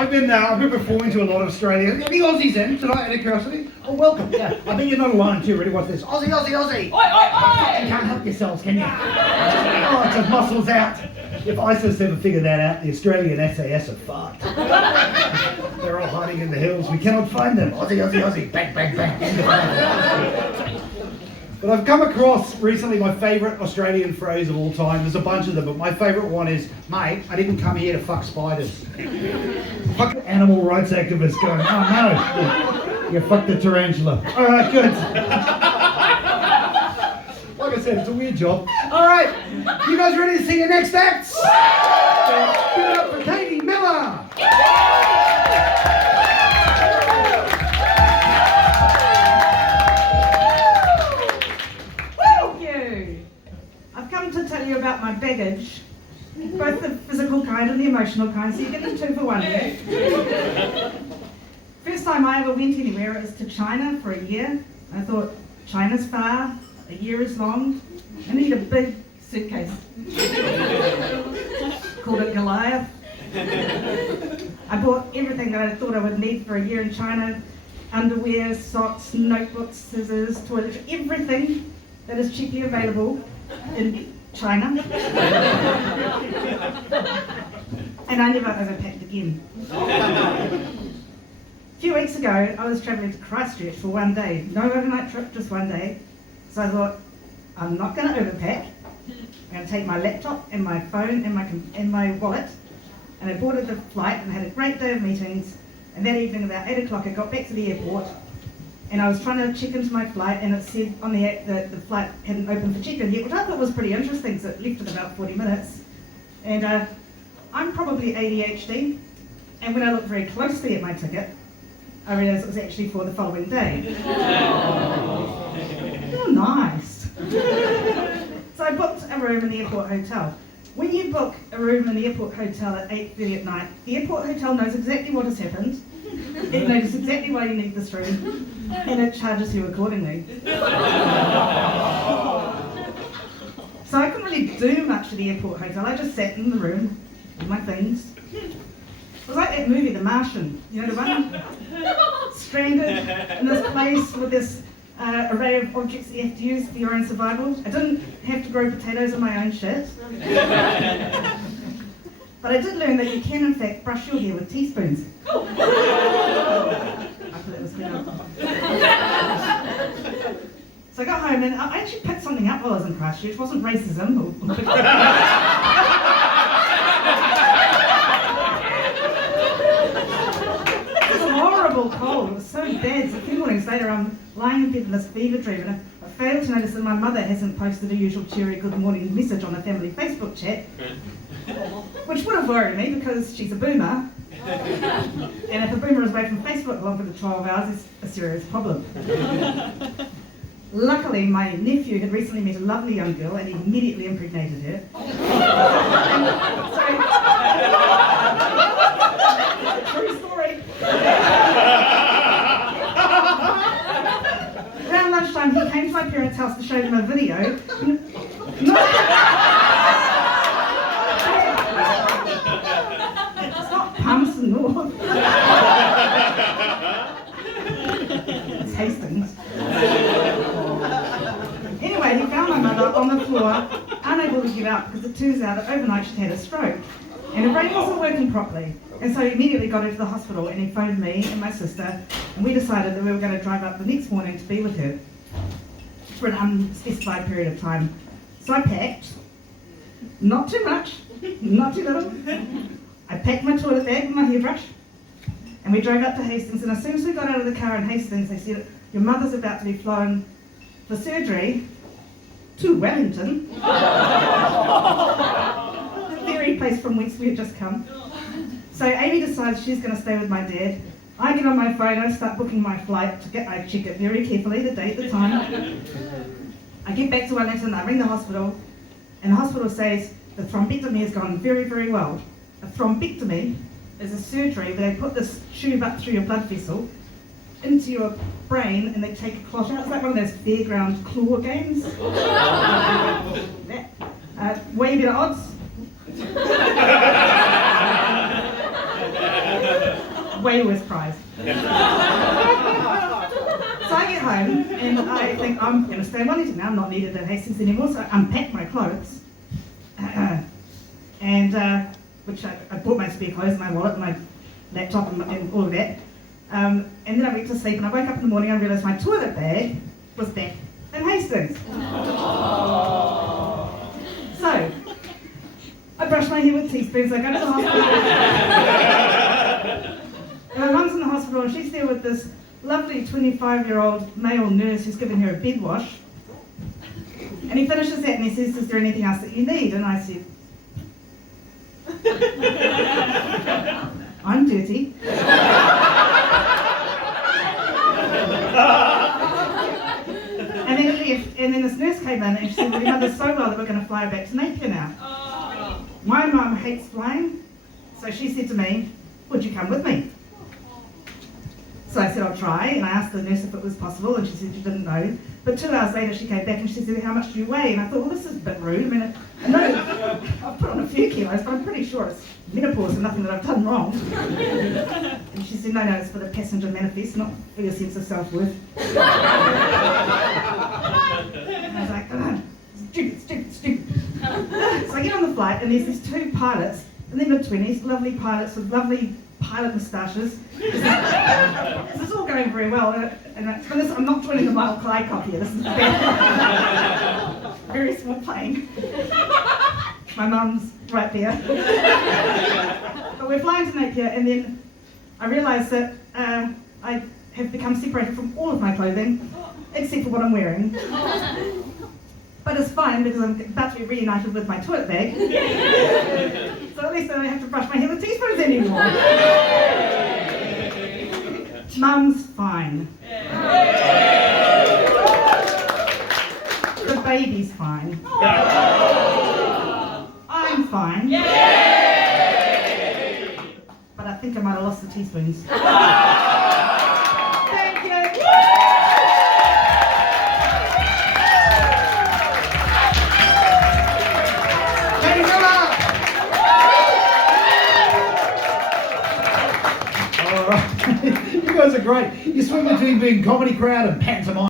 I've been performing to a lot of Australians. Any Aussies in tonight, out of curiosity? Oh, welcome. Yeah, I think you're not alone too. Really, what's this? Aussie, Aussie, Aussie! Oi, oi, oi! You can't help yourselves, can you? Oh, it's just muscles out. If ISIS ever figured that out, the Australian SAS are fucked. They're all hiding in the hills. We cannot find them. Aussie, Aussie, Aussie. Bang, bang, bang. But I've come across recently my favourite Australian phrase of all time. There's a bunch of them, but my favourite one is, mate, I didn't come here to fuck spiders. Fuck animal rights activists going, oh no, you fucked the tarantula. All right, good. Like I said, it's a weird job. All right, you guys ready to see your next acts? Give it up for Katie Miller. To tell you about my baggage, both the physical kind and the emotional kind, so you're getting 2 for 1 here. First time I ever went anywhere was to China for a year. I thought, China's far, a year is long, I need a big suitcase. Called it Goliath. I bought everything that I thought I would need for a year in China: underwear, socks, notebooks, scissors, toiletries, everything that is cheaply available in China. And I never overpacked again. A few weeks ago, I was travelling to Christchurch for 1 day. No overnight trip, just 1 day. So I thought, I'm not going to overpack. I'm going to take my laptop and my phone and my wallet. And I boarded the flight and had a great day of meetings. And that evening, about 8 o'clock, I got back to the airport. And I was trying to check into my flight, and it said on the app that the flight hadn't opened for check-in yet, which I thought was pretty interesting, because it left in about 40 minutes. And I'm probably ADHD, and when I looked very closely at my ticket, I realised it was actually for the following day. Oh, nice. So I booked a room in the airport hotel. When you book a room in the airport hotel at 8:30 at night, the airport hotel knows exactly what has happened. It knows exactly why you need this room, and it charges you accordingly. So I couldn't really do much at the airport hotel. I just sat in the room with my things. It was like that movie, The Martian, you know, the one? Stranded in this place with this array of objects that you have to use for your own survival. I didn't have to grow potatoes in my own shit. But I did learn that you can, in fact, brush your hair with teaspoons. I thought that was good. So I got home and I actually picked something up while I was in Christchurch. It wasn't racism. It was a horrible cold. It was so bad. So a few mornings later, I'm lying in bed in this fever dream, and I failed to notice that my mother hasn't posted her usual cheery good morning message on the family Facebook chat. Which would have worried me because she's a boomer, and if a boomer is away from Facebook longer than 12 hours, it's a serious problem. Luckily, my nephew had recently met a lovely young girl and he immediately impregnated her. True story. Around lunchtime, he came to my parents' house to show them a video. It's not Palmerston North. It's Hastings. Anyway, he found my mother on the floor, unable to get up because it turns out that overnight she'd had a stroke and her brain wasn't working properly. And so he immediately got her to the hospital and he phoned me and my sister, and we decided that we were going to drive up the next morning to be with her for an unspecified period of time. So I packed, not too much, not too little. I packed my toilet bag and my hairbrush, and we drove up to Hastings, and as soon as we got out of the car in Hastings, they said, your mother's about to be flown for surgery to Wellington, the very place from whence we had just come. So Amy decides she's going to stay with my dad. I get on my phone, I start booking my flight. I check it very carefully, the date, the time. I get back to Wellington, I ring the hospital, and the hospital says the thrombectomy has gone very, very well. A thrombectomy is a surgery where they put this tube up through your blood vessel into your brain and they take a clot out. It's like one of those fairground claw games. Way better odds. way worse prize. So I get home and I think I'm going to stay in Wellington now. I'm not needed at Hastings anymore, so I unpack my clothes. Which I bought my spare clothes, my wallet, my laptop and all of that. And then I went to sleep and I woke up in the morning and I realised my toilet bag was back in Hastings. So, I brush my hair with teaspoons, I go to the hospital. And my mum's in the hospital and she's there with this lovely 25-year-old male nurse who's given her a bed wash. And he finishes that and he says, "Is there anything else that you need?" And I said, "I'm dirty." And then it left, and then this nurse came in and she said, "Well, your mother's so well that we're going to fly her back to Napier now." My mum hates flying, so she said to me, "Would you come with me?" So I said, "I'll try," and I asked the nurse if it was possible, and she said she didn't know. But 2 hours later she came back and she said, "How much do you weigh?" And I thought, well, this is a bit rude. I mean, I know I've put on a few kilos, but I'm pretty sure it's menopause and nothing that I've done wrong. And she said, no, it's for the passenger manifest, not for your sense of self-worth. And I was like, oh, stupid. So I get on the flight and there's these two pilots in their mid-20s, lovely pilots with lovely pilot moustaches. This is all going very well, for this, I'm not joining the Michael Clyde cop here. This is very small plane. My mum's right there. But we're flying to Napier, and then I realised that I have become separated from all of my clothing, except for what I'm wearing. But it's fine because I'm about to be reunited with my toilet bag. So at least I don't have to brush my hair with teaspoons anymore. Mum's fine. The baby's fine. I'm fine. But I think I might have lost the teaspoons. Thank you. You guys are great. You swing between being comedy crowd and pantomime.